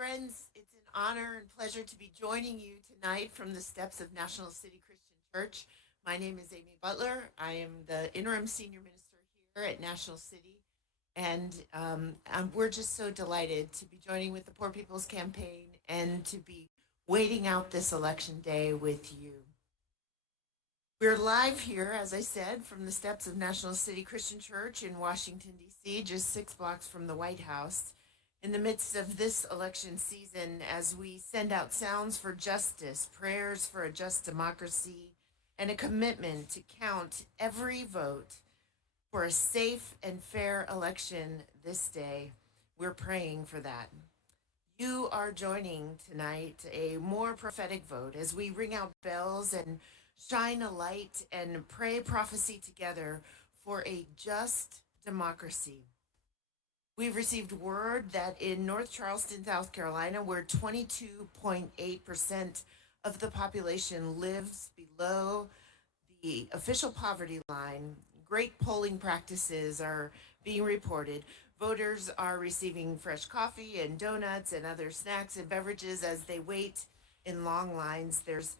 Friends, it's an honor and pleasure to be joining you tonight from the steps of National City Christian Church. My name is Amy Butler. I am the interim senior minister here at National City, and we're just so delighted to be joining with the Poor People's Campaign and to be waiting out this election day with you. We're live here, as I said, from the steps of National City Christian Church in Washington, D.C., just 6 blocks from the White House, in the midst of this election season as we send out sounds for justice, prayers for a just democracy, and a commitment to count every vote for a safe and fair election this day. We're praying for that. You are joining tonight a more prophetic vote as we ring out bells and shine a light and pray prophecy together for a just democracy. We've received word that in North Charleston, South Carolina, where 22.8% of the population lives below the official poverty line, great polling practices are being reported. Voters are receiving fresh coffee and donuts and other snacks and beverages as they wait in long lines. There's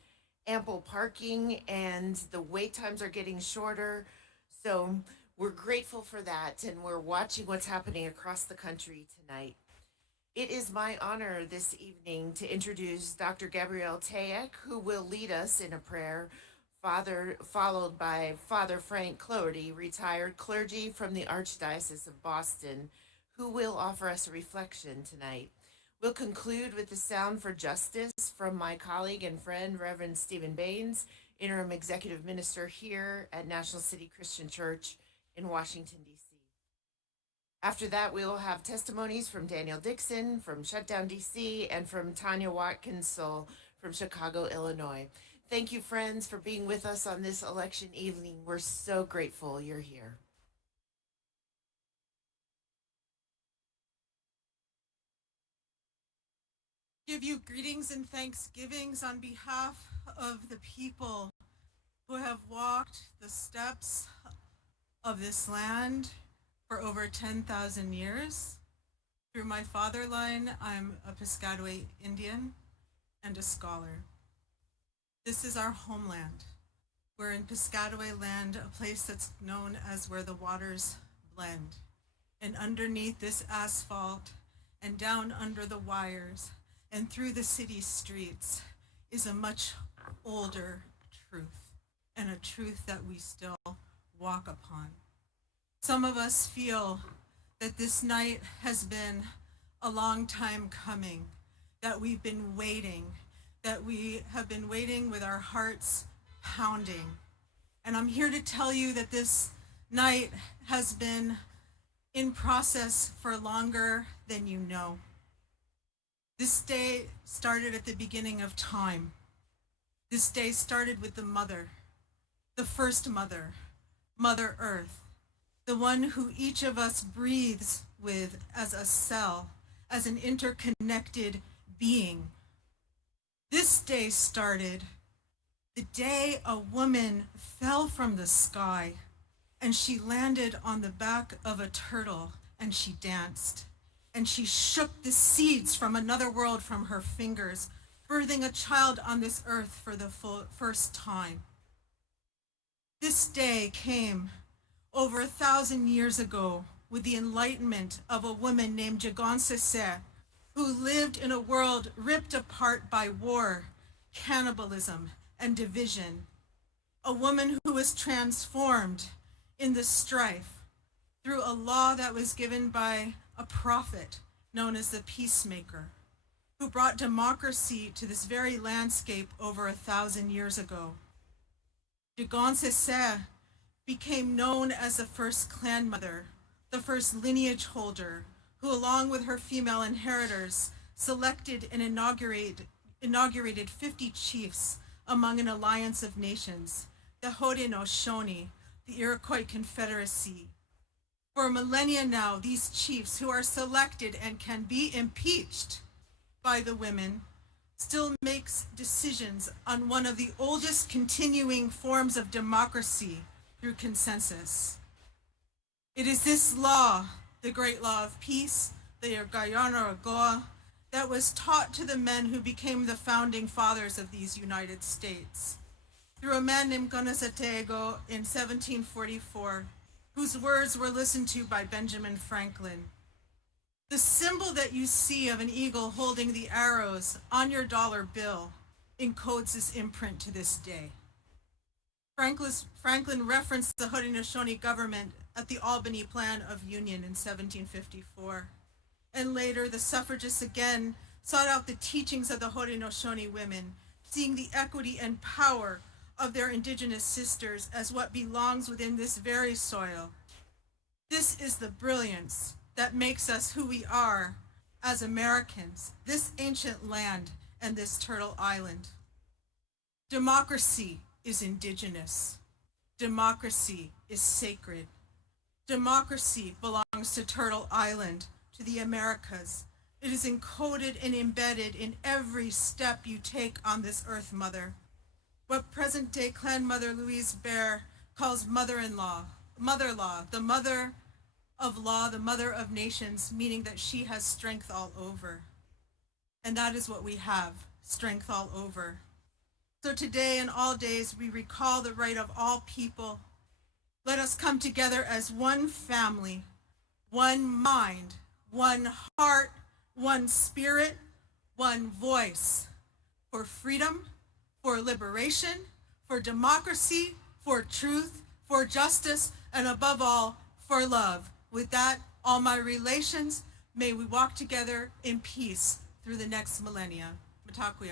ample parking and the wait times are getting shorter. So we're grateful for that, and we're watching what's happening across the country tonight. It is my honor this evening to introduce Dr. Gabrielle Tayac, who will lead us in a prayer, followed by Father Frank Cloherty, retired clergy from the Archdiocese of Boston, who will offer us a reflection tonight. We'll conclude with the sound for justice from my colleague and friend, Reverend Stephen Baines, interim executive minister here at National City Christian Church in Washington, D.C. After that, we will have testimonies from Daniel Dixon from Shutdown, D.C., and from Tanya Watkinsel from Chicago, Illinois. Thank you, friends, for being with us on this election evening. We're so grateful you're here. Give you greetings and thanksgivings on behalf of the people who have walked the steps of this land for over 10,000 years. Through my father line, I'm a Piscataway Indian and a scholar. This is our homeland. We're in Piscataway land, a place that's known as where the waters blend. And underneath this asphalt and down under the wires and through the city streets is a much older truth, and a truth that we still walk upon. Some of us feel that this night has been a long time coming, that we've been waiting, that we have been waiting with our hearts pounding. And I'm here to tell you that this night has been in process for longer than you know. This day started at the beginning of time. This day started with the mother, the first mother, Mother Earth, the one who each of us breathes with as a cell, as an interconnected being. This day started the day a woman fell from the sky and she landed on the back of a turtle and she danced. And she shook the seeds from another world from her fingers, birthing a child on this earth for the first time. This day came over 1,000 years ago with the enlightenment of a woman named Gabrielle, who lived in a world ripped apart by war, cannibalism, and division. A woman who was transformed in the strife through a law that was given by a prophet known as the peacemaker, who brought democracy to this very landscape over 1,000 years ago. Gabrielle became known as the first clan mother, the first lineage holder, who along with her female inheritors selected and inaugurated 50 chiefs among an alliance of nations, the Haudenosaunee, the Iroquois Confederacy. For millennia now, these chiefs who are selected and can be impeached by the women still makes decisions on one of the oldest continuing forms of democracy through consensus. It is this law, the great law of peace, the Guyana Goa, that was taught to the men who became the founding fathers of these United States, through a man named Gonzatego in 1744, whose words were listened to by Benjamin Franklin. The symbol that you see of an eagle holding the arrows on your dollar bill encodes this imprint to this day. Franklin referenced the Haudenosaunee government at the Albany Plan of Union in 1754. And later, the suffragists again sought out the teachings of the Haudenosaunee women, seeing the equity and power of their indigenous sisters as what belongs within this very soil. This is the brilliance that makes us who we are as Americans, this ancient land and this Turtle Island. Democracy is indigenous. Democracy is sacred. Democracy belongs to Turtle Island, to the Americas. It is encoded and embedded in every step you take on this Earth Mother. What present-day Clan Mother Louise Bair calls mother-in-law, mother-law, the mother of law, the mother of nations, meaning that she has strength all over. And that is what we have, strength all over. So today and all days, we recall the right of all people. Let us come together as one family, one mind, one heart, one spirit, one voice, for freedom, for liberation, for democracy, for truth, for justice, and above all, for love. With that, all my relations, may we walk together in peace through the next millennia. Mitakuye.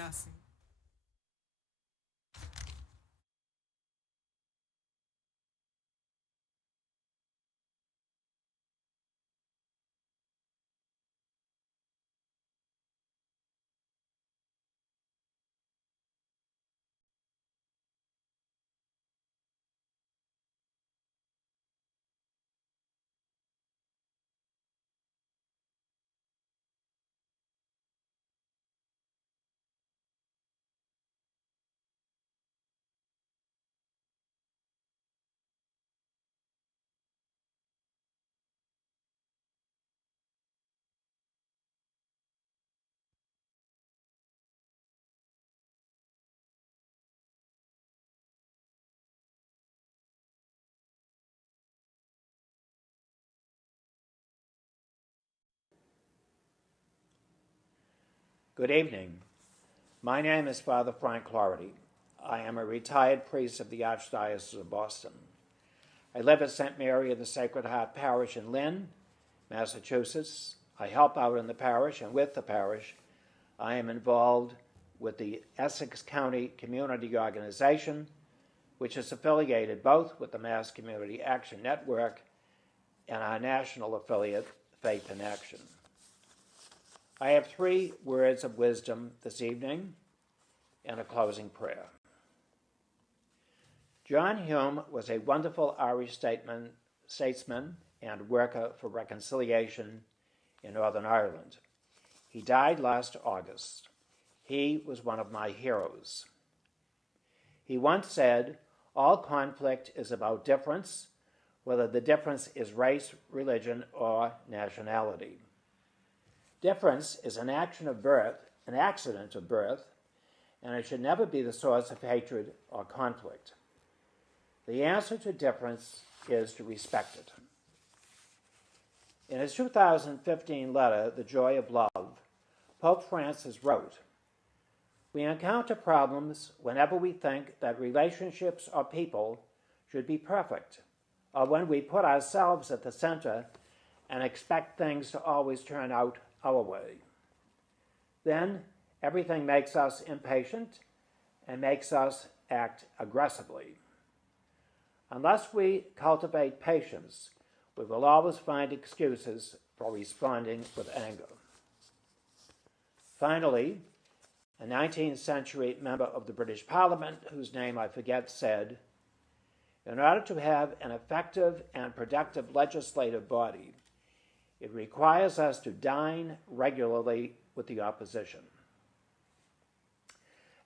Good evening. My name is Father Frank Cloherty. I am a retired priest of the Archdiocese of Boston. I live at St. Mary of the Sacred Heart Parish in Lynn, Massachusetts. I help out in the parish, and with the parish, I am involved with the Essex County Community Organization, which is affiliated both with the Mass Community Action Network and our national affiliate, Faith in Action. I have 3 words of wisdom this evening and a closing prayer. John Hume was a wonderful Irish statesman and worker for reconciliation in Northern Ireland. He died last August. He was one of my heroes. He once said, "All conflict is about difference, whether the difference is race, religion, or nationality. Difference is an accident of birth, and it should never be the source of hatred or conflict. The answer to difference is to respect it." In his 2015 letter, The Joy of Love, Pope Francis wrote, "We encounter problems whenever we think that relationships or people should be perfect, or when we put ourselves at the center and expect things to always turn out our way. Then everything makes us impatient and makes us act aggressively. Unless we cultivate patience, we will always find excuses for responding with anger." Finally, a 19th century member of the British Parliament, whose name I forget, said, "In order to have an effective and productive legislative body, it requires us to dine regularly with the opposition."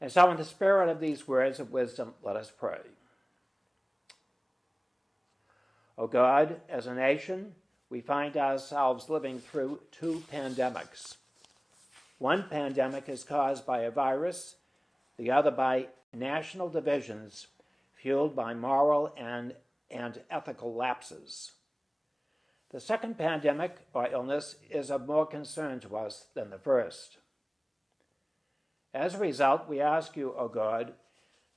And so in the spirit of these words of wisdom, let us pray. O God, as a nation, we find ourselves living through 2 pandemics. One pandemic is caused by a virus, the other by national divisions fueled by moral and ethical lapses. The second pandemic or illness is of more concern to us than the first. As a result, we ask you, O God,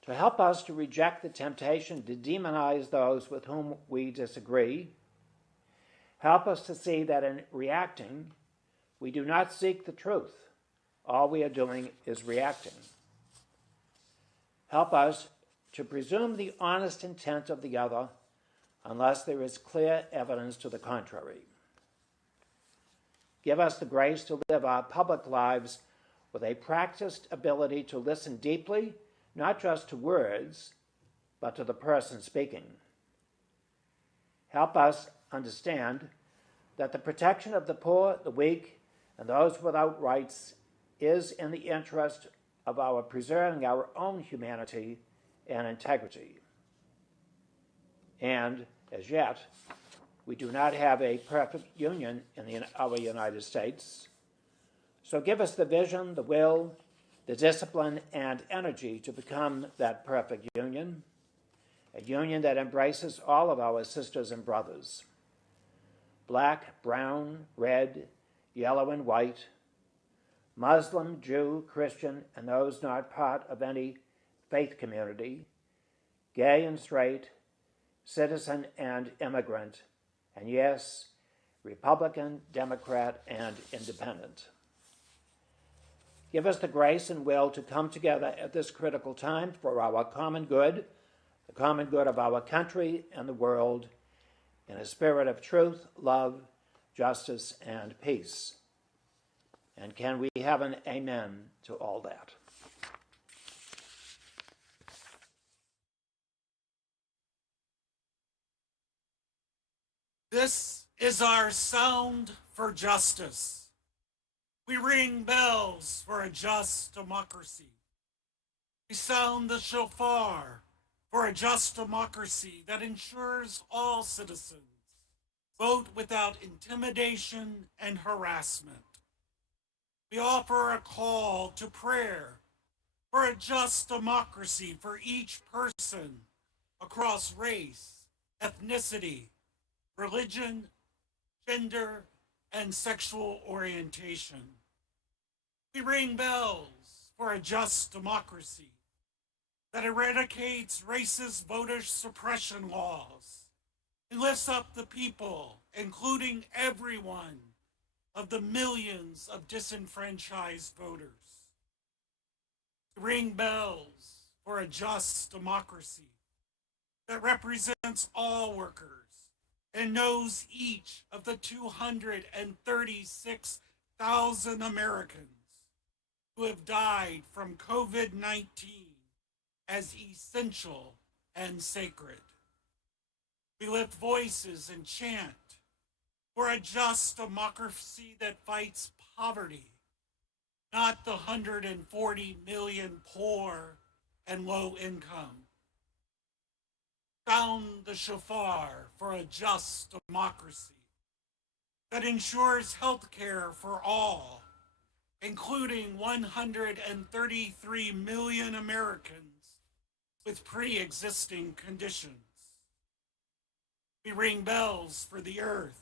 to help us to reject the temptation to demonize those with whom we disagree. Help us to see that in reacting, we do not seek the truth. All we are doing is reacting. Help us to presume the honest intent of the other unless there is clear evidence to the contrary. Give us the grace to live our public lives with a practiced ability to listen deeply, not just to words, but to the person speaking. Help us understand that the protection of the poor, the weak, and those without rights is in the interest of our preserving our own humanity and integrity. And, as yet, we do not have a perfect union in our United States. So give us the vision, the will, the discipline, and energy to become that perfect union, a union that embraces all of our sisters and brothers, black, brown, red, yellow, and white, Muslim, Jew, Christian, and those not part of any faith community, gay and straight, citizen and immigrant, and yes, Republican, Democrat, and independent. Give us the grace and will to come together at this critical time for our common good, the common good of our country and the world, in a spirit of truth, love, justice, and peace. And can we have an amen to all that? This is our sound for justice. We ring bells for a just democracy. We sound the shofar for a just democracy that ensures all citizens vote without intimidation and harassment. We offer a call to prayer for a just democracy for each person across race, ethnicity, religion, gender, and sexual orientation. We ring bells for a just democracy that eradicates racist voter suppression laws and lifts up the people, including everyone, of the millions of disenfranchised voters. We ring bells for a just democracy that represents all workers and knows each of the 236,000 Americans who have died from COVID-19 as essential and sacred. We lift voices and chant for a just democracy that fights poverty, not the 140 million poor and low income. Sound the shofar for a just democracy that ensures health care for all, including 133 million Americans with pre-existing conditions. We ring bells for the earth,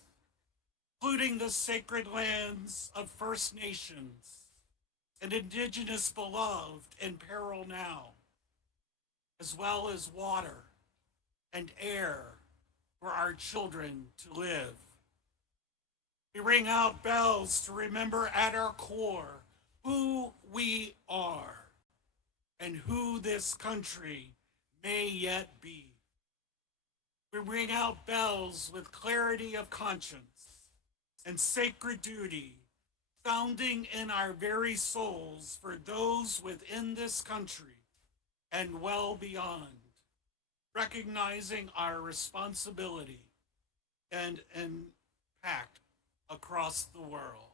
including the sacred lands of First Nations and Indigenous beloved in peril now, as well as water and air for our children to live. We ring out bells to remember at our core who we are and who this country may yet be. We ring out bells with clarity of conscience and sacred duty, sounding in our very souls for those within this country and well beyond, recognizing our responsibility and impact across the world.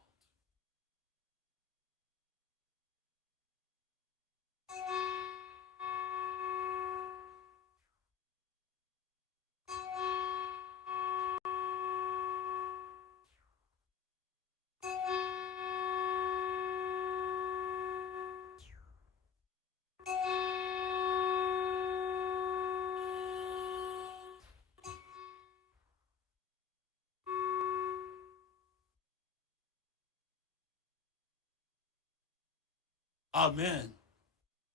Amen.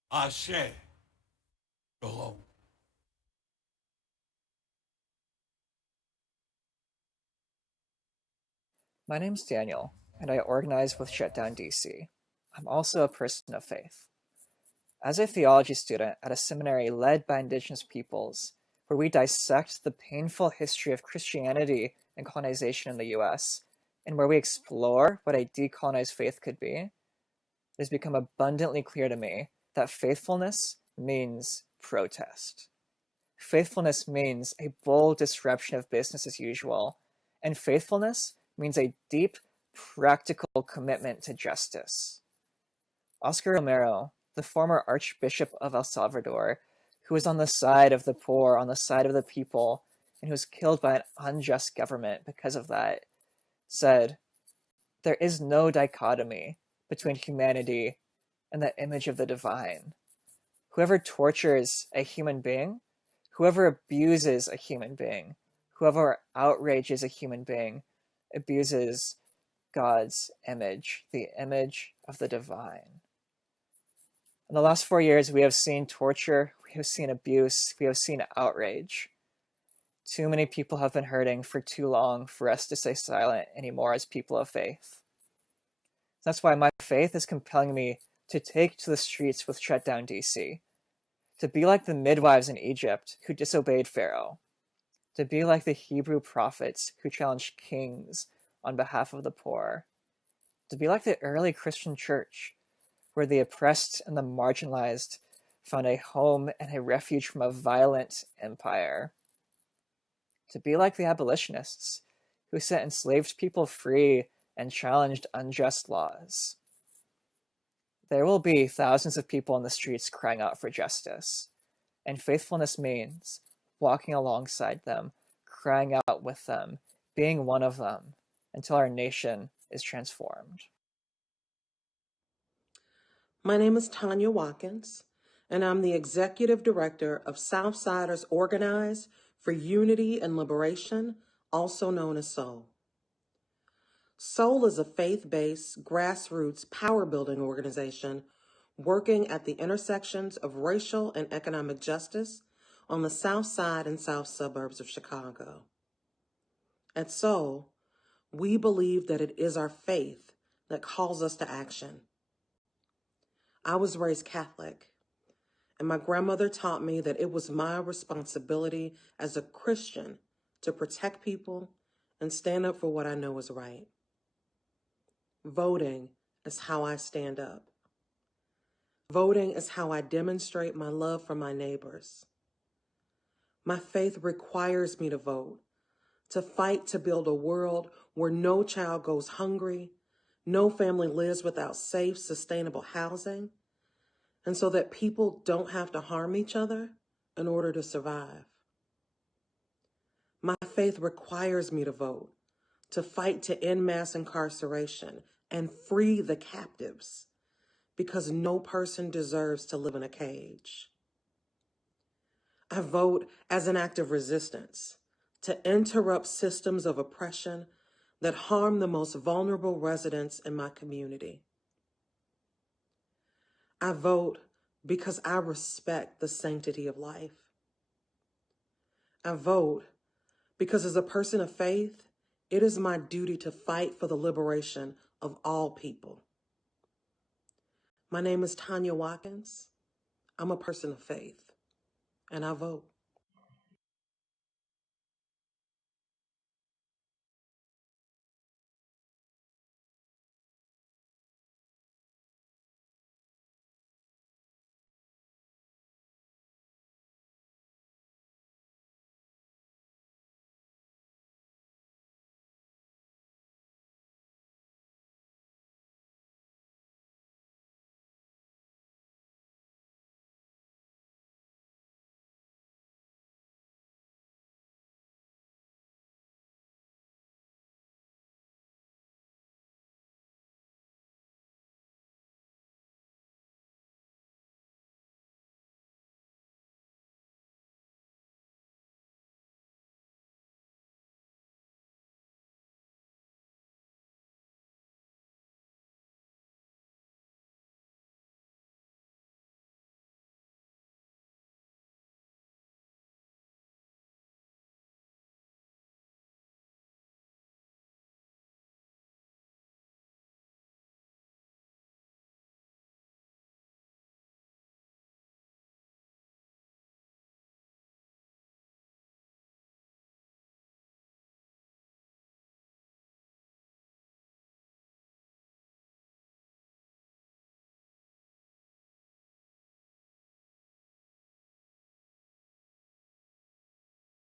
Ashe. Shalom. My name's Daniel, and I organize with Shutdown DC. I'm also a person of faith. As a theology student at a seminary led by Indigenous peoples, where we dissect the painful history of Christianity and colonization in the US, and where we explore what a decolonized faith could be, it has become abundantly clear to me that faithfulness means protest. Faithfulness means a bold disruption of business as usual, and faithfulness means a deep, practical commitment to justice. Oscar Romero, the former Archbishop of El Salvador, who was on the side of the poor, on the side of the people, and who was killed by an unjust government because of that, said, "There is no dichotomy between humanity and the image of the divine. Whoever tortures a human being, whoever abuses a human being, whoever outrages a human being, abuses God's image, the image of the divine." In the last 4 years, we have seen torture, we have seen abuse, we have seen outrage. Too many people have been hurting for too long for us to stay silent anymore as people of faith. That's why my faith is compelling me to take to the streets with Shutdown DC, to be like the midwives in Egypt who disobeyed Pharaoh, to be like the Hebrew prophets who challenged kings on behalf of the poor, to be like the early Christian church, where the oppressed and the marginalized found a home and a refuge from a violent empire, to be like the abolitionists who set enslaved people free and challenged unjust laws. There will be thousands of people in the streets crying out for justice, and faithfulness means walking alongside them, crying out with them, being one of them, until our nation is transformed. My name is Tanya Watkins, and I'm the Executive Director of Southsiders Organize for Unity and Liberation, also known as SOUL. SOUL is a faith-based, grassroots, power-building organization working at the intersections of racial and economic justice on the South Side and South suburbs of Chicago. At SOUL, we believe that it is our faith that calls us to action. I was raised Catholic, and my grandmother taught me that it was my responsibility as a Christian to protect people and stand up for what I know is right. Voting is how I stand up. Voting is how I demonstrate my love for my neighbors. My faith requires me to vote, to fight to build a world where no child goes hungry, no family lives without safe, sustainable housing, and so that people don't have to harm each other in order to survive. My faith requires me to vote, to fight to end mass incarceration and free the captives, because no person deserves to live in a cage. I vote as an act of resistance to interrupt systems of oppression that harm the most vulnerable residents in my community. I vote because I respect the sanctity of life. I vote because as a person of faith, it is my duty to fight for the liberation of all people. My name is Tanya Watkins. I'm a person of faith, and I vote.